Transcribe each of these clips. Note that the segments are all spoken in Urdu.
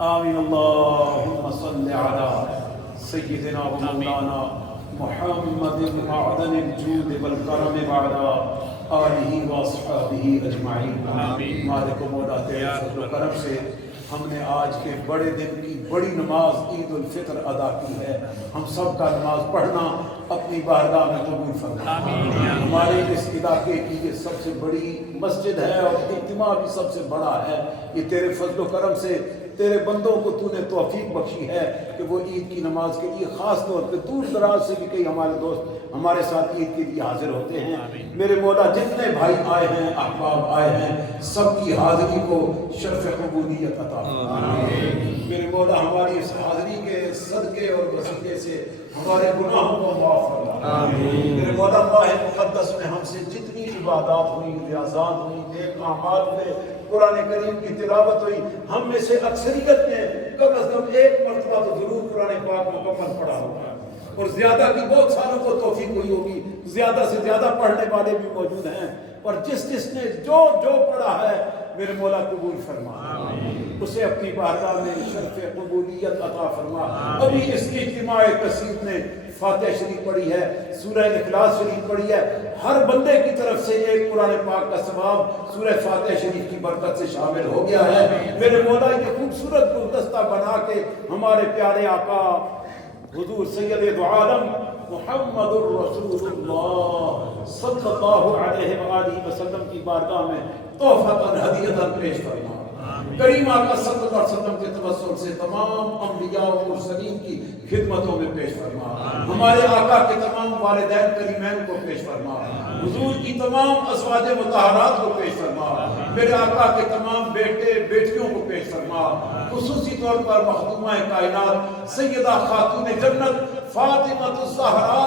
آمین اللہم صلی علی سیدنا و مولانا محمد معدن الجود والکرم وعلا آلہ و اصحابہ اجمعین. مالک و مولا تیرے فضل و کرم سے ہم نے آج کے بڑے دن کی بڑی نماز عید الفطر ادا کی ہے. ہم سب کا نماز پڑھنا اپنی بارگاہ میں قبول فرما. ہمارے اس علاقے کی یہ سب سے بڑی مسجد ہے اور اجتماع بھی سب سے بڑا ہے. یہ تیرے فضل و کرم سے تیرے بندوں کو تو نے توفیق بخشی ہے کہ وہ عید کی نماز کے لیے خاص طور پہ دور دراز سے بھی کئی ہمارے دوست ہمارے ساتھ عید کے لیے حاضر ہوتے ہیں. میرے مولا جتنے بھائی آئے ہیں احباب آئے ہیں سب کی حاضری کو شرف قبولیت عطا فرما. میرے مولا ہماری اس حاضری کے صدقے اور وسیلے سے ہمارے گناہوں کو معاف فرما. میرے مولا اللہ مقدس میں ہم سے جتنی عبادات ہوئی ریاضات ہوئی نیک اعمال ہوئے قرآن کریم کی تلاوت ہوئی ہم میں سے اکثریت نے کم از کم ایک مرتبہ تو ضرور قرآن پاک مکمل پڑھا ہوگا اور زیادہ کی بہت ساروں کو توفیق ہوئی ہوگی. زیادہ سے زیادہ پڑھنے والے بھی موجود ہیں اور جس نے جو پڑھا ہے میرے مولا قبول فرما. اسے اپنی بارگاہ میں شرف قبولیت عطا فرما. ابھی اس کی اجتماع کثیر نے فاتحہ شریف پڑھی ہے, سورہ اخلاص شریف پڑھی ہے. ہر بندے کی طرف سے ایک قرآن پاک کا ثواب سورہ فاتحہ شریف کی برکت سے شامل ہو گیا ہے. میرے مولا یہ خوبصورت گلدستہ بنا کے ہمارے پیارے آقا حضور سید دو عالم محمد الرسول اللہ صلی اللہ علیہ وآلہ وسلم کی بارگاہ میں تحفۃ ہدیۃ پیش فرما. کریم آقا صلی اللہ علیہ وسلم کے توسل سے تمام انبیاء و مرسلین کی خدمتوں میں پیش فرما. ہمارے آقا کے تمام والدین کریمین کو پیش فرما. حضور کی تمام ازواج مطہرات کو پیش فرما. میرے آقا کے تمام بیٹے بیٹیوں کو پیش فرما. خصوصی طور پر مخدومہ کائنات سیدہ خاتون جنت فاطمہ الزہرا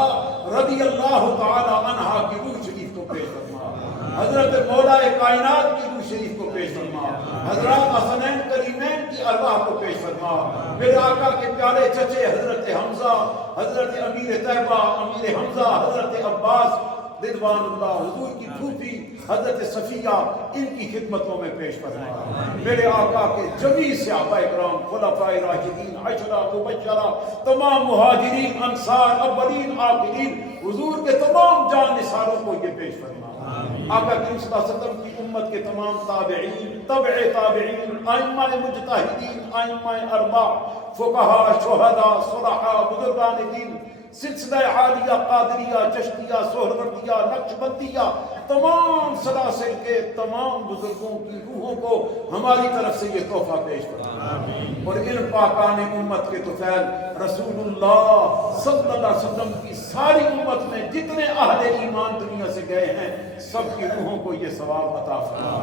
رضی اللہ تعالی عنہا کی روح شریف کو پیش فرما. حضرت مولا کائنات کی روح شریف کو پیش فرما. حضرات حسنین کریمین کی ارواح کو پیش فرما. میرے آقا کے پیارے چچے حضرت حمزہ, حضرت امیر طیبہ امیر حمزہ, حضرت عباس رضوان اللہ, حضور کی پھوپھی حضرت صفیہ, ان کی خدمتوں میں پیش فرما. میرے آقا کے جمیع صحابہ کرام خلفائے راشدین عشرہ مبشرہ تمام مہاجرین انصار اولین آخرین حضور کے تمام جان نثاروں کو یہ پیش فرما. آقا کریم صلی اللہ علیہ وسلم کی امت کے تمام تابعین تبع تابعین ائمہ مجتہدین ائمہ اربع فقہاء شہداء صلحاء بزرگان دین سلسلہ عالیہ قادریہ چشتیہ سہروردیہ نقشبندیہ تمام سلاسل کے تمام بزرگوں کی روحوں کو ہماری طرف سے یہ تحفہ پیش فرما. اور ان پاکان امت کے طفیل رسول اللہ صلی اللہ علیہ وسلم کی ساری امت میں جتنے اہل ایمان دنیا سے گئے ہیں سب کی روحوں کو یہ ثواب عطا فرما.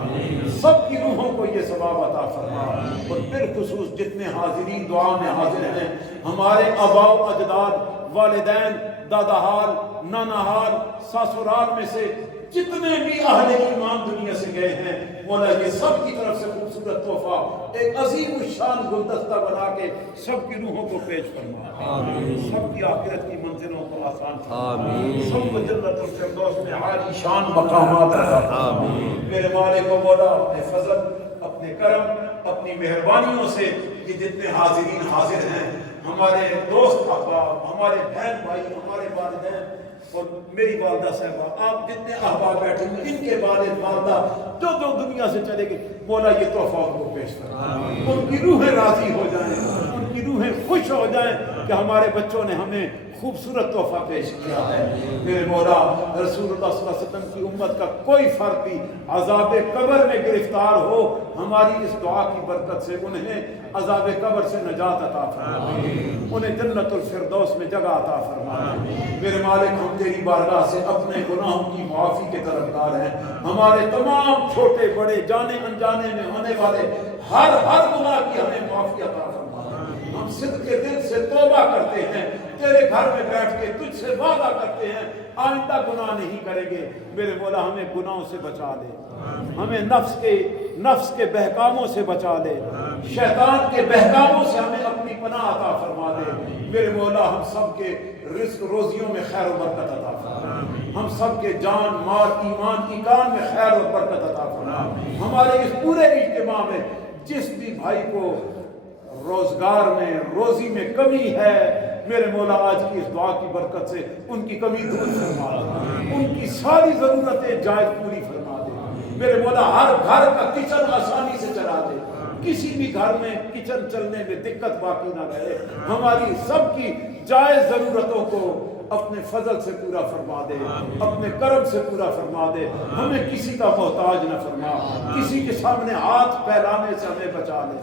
سب کی روحوں کو یہ ثواب عطا فرما. اور بالخصوص جتنے حاضرین دعا میں حاضر ہیں ہمارے آباء و اجداد والدین داداحال ناناحال ساسرال میں سے جتنے بھی اہل ایمان دنیا سے گئے ہیں مولا یہ سب کی طرف سے خوبصورت تحفہ ایک عظیم الشان گلدستہ بنا کے سب کی روحوں کو پیش فرما. سب کی آخرت کی منزلوں کو آسان فرما. سب کو جنت الفردوس میں عالی شان مقامات عطا. میرے مالک و مولا اپنے فضل اپنے کرم اپنی مہربانیوں سے یہ جتنے حاضرین حاضر ہیں ہمارے دوست احباب ہمارے بہن بھائی ہمارے والدین اور میری والدہ صاحبہ آپ جتنے احباب بیٹھے ہیں ان کے والد والدہ جو دنیا سے چلے گئے مولا یہ تحفہ ان کو پیش کرنا. ان کی روحیں راضی ہو جائیں, ان کی روحیں خوش ہو جائیں کہ ہمارے بچوں نے ہمیں خوبصورت تحفہ پیش کیا ہے. میرے مولا رسول اللہ صلی اللہ علیہ وسلم کی امت کا کوئی فرد بھی عذاب قبر میں گرفتار ہو ہماری اس دعا کی برکت سے انہیں عذاب قبر سے نجات عطا فرما, انہیں جنت الفردوس میں جگہ عطا فرما. میرے مالک ہم تیری بارگاہ سے اپنے گناہوں کی معافی کے طلبگار ہیں. ہمارے تمام چھوٹے بڑے جانے انجانے میں ہونے والے ہر گناہ کی ہمیں معافی عطا فرما. ہم صدق کے دل سے توبہ کرتے ہیں تیرے گھر میں بیٹھ کے تجھ سے وعدہ کرتے ہیں آئندہ گناہ نہیں کریں گے. میرے مولا ہمیں گناہوں سے بچا لے, ہمیں نفس کے بہکاموں سے بچا لے, شیطان کے بہکاموں سے ہمیں اپنی پناہ عطا فرما دے. میرے مولا ہم سب کے رزق روزیوں میں خیر و برکت عطا فرما. ہم سب کے جان مال ایمان ایمان میں خیر و برکت عطا فرما. ہمارے اس پورے اجتماع میں جس بھی بھائی کو روزگار میں روزی میں کمی ہے میرے مولا آج کی اس دعا کی برکت سے ان کی کمی دور فرما دے، ان کی ساری ضرورتیں جائز پوری فرما دے میرے مولا، ہر گھر کا کچن آسانی سے چلا دے، کسی بھی گھر میں کچن چلنے میں دقت باقی نہ رہے، ہماری سب کی جائز ضرورتوں کو اپنے فضل سے پورا فرما دے، اپنے کرم سے پورا فرما دے، ہمیں کسی کا محتاج نہ فرما، کسی کے سامنے ہاتھ پھیلانے سے ہمیں بچا لے،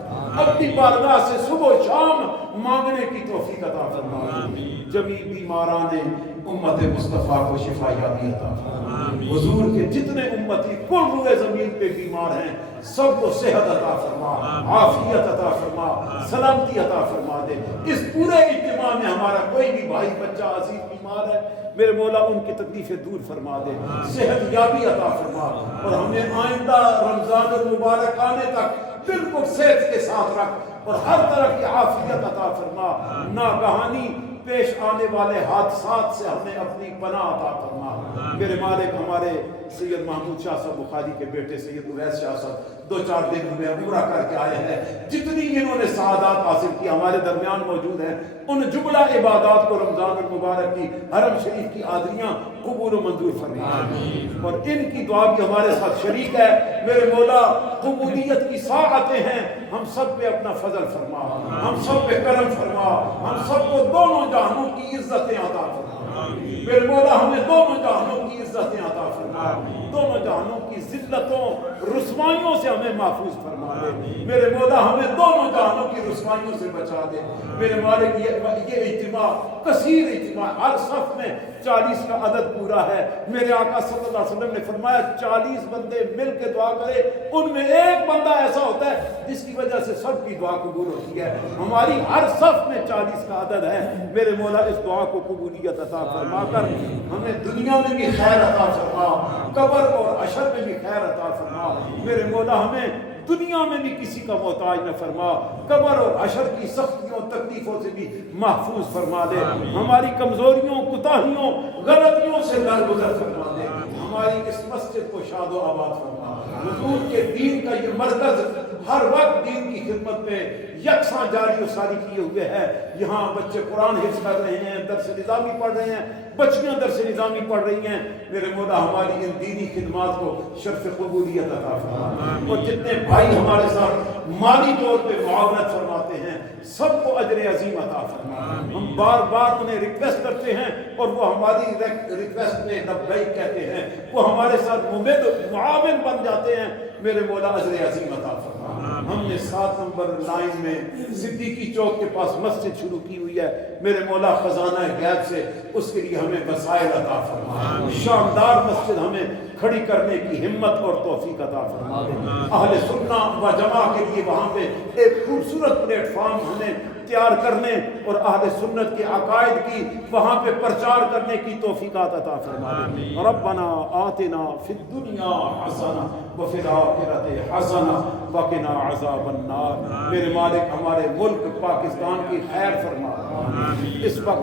اپنی بارگاہ سے صبح و شام مانگنے کی توفیق عطا فرما دے، جمی بیماران امت مصطفیٰ کو شفا یابی عطا فرما، حضور کے جتنے امتی کل روئے زمین پہ بیمار ہیں سب کو صحت عطا فرما، عافیت عطا فرما، سلامتی عطا فرما دے، اس پورے اجتماع میں ہمارا کوئی بھی بھائی بچہ عزیز بیمار ہے میرے مولا ان کی تکلیفیں دور فرما دے، صحت یابی عطا فرما، اور ہمیں آئندہ رمضان المبارک آنے تک بالکل صحت کے ساتھ رکھ اور ہر طرح کی عافیت عطا فرما، ناگہانی پیش آنے والے حادثات سے ہمیں اپنی پناہ عطا فرما میرے مالک۔ ہمارے سید محمود شاہ صاحب بخاری کے بیٹے سید اویس شاہ صاحب 2-4 دن میں عمرہ کر کے آئے ہیں، جتنی انہوں نے سعادات حاصل کی ہمارے درمیان موجود ہیں، ان جملہ عبادات کو رمضان المبارک کی حرم شریف کی حاضریاں قبول و منظور فرما، اور ان کی دعا بھی ہمارے ساتھ شریک ہے میرے مولا، قبولیت کی ساعتیں ہیں، ہم سب پہ اپنا فضل فرما، ہم سب پہ کرم فرما، ہم سب کو دونوں جہانوں کی عزتیں عطا فرما میرے مولا، ہمیں دونوں جہانوں کی عزتیں عطا فرما، دونوں جہانوں کی ذلتوں رسوائیوں سے ہمیں محفوظ فرما دے میرے مولا، ہمیں دونوں جہانوں کی رسوائیوں سے بچا دے میرے مالک۔ یہ اجتماع کثیر اجتماع، ہر صف میں 40 کا عدد پورا ہے، میرے آقا صلی اللہ علیہ وسلم نے فرمایا 40 بندے مل کے دعا کرے، ان میں ایک بندہ ایسا ہوتا ہے جس کی وجہ سے سب کی دعا قبول ہوتی ہے، ہماری ہر صف میں 40 کا عدد ہے میرے مولا، اس دعا کو قبولیت عطا فرما کر ہمیں دنیا میں بھی خیر عطا فرما، قبر اور حشر میں بھی خیر عطا فرما میرے مولا، ہمیں دنیا میں بھی کسی کا محتاج نہ فرما، قبر اور حشر کی سختیوں تکلیفوں سے بھی محفوظ فرما دے، ہماری کمزوریوں کوتاہیوں غلطیوں سے درگزر فرما دے، ہماری اس مسجد کو شاد و آباد فرما، حضور کے دین کا یہ مرکز ہر وقت دین کی خدمت میں یکساں جاری و ساری کیے ہوئے ہے، یہاں بچے قرآن حفظ کر رہے ہیں، درس نظامی پڑھ رہے ہیں، بچیاں درس نظامی پڑھ رہی ہیں میرے مولا، ہماری ان دینی خدمات کو شرف قبولیت عطا فرما، اور جتنے بھائی ہمارے ساتھ مالی طور پہ معاونت فرماتے ہیں سب کو اجر عظیم عطا فرما، ہم بار بار انہیں ریکویسٹ کرتے ہیں اور وہ ہماری ریکویسٹ پہ لبیک کہتے ہیں، وہ ہمارے ساتھ معاون بن جاتے ہیں میرے مولا، اجر عظیم عطا فرما۔ ہم نے 7 نمبر لائن میں صدیقی چوک کے پاس مسجد شروع کی ہوئی ہے میرے مولا، خزانہ غیب سے اس کے لیے ہمیں وسائل عطا فرما، شاندار مسجد ہمیں کھڑی کرنے کی ہمت اور توفیق عطا فرما دے، اہل سنہ و جماع کے لیے وہاں پہ ایک خوبصورت پلیٹ فارم ہمیں تیار کرنے اور اہل سنت کے عقائد کی وہاں پہ پرچار کرنے کی توفیقات عطا فرما دے۔ ربنا آتنا فی الدنیا حسنہ وفی الآخرۃ حسنہ وقنا عذاب النار۔ میرے مالک، ہمارے ملک پاکستان کی خیر فرما، اس وقت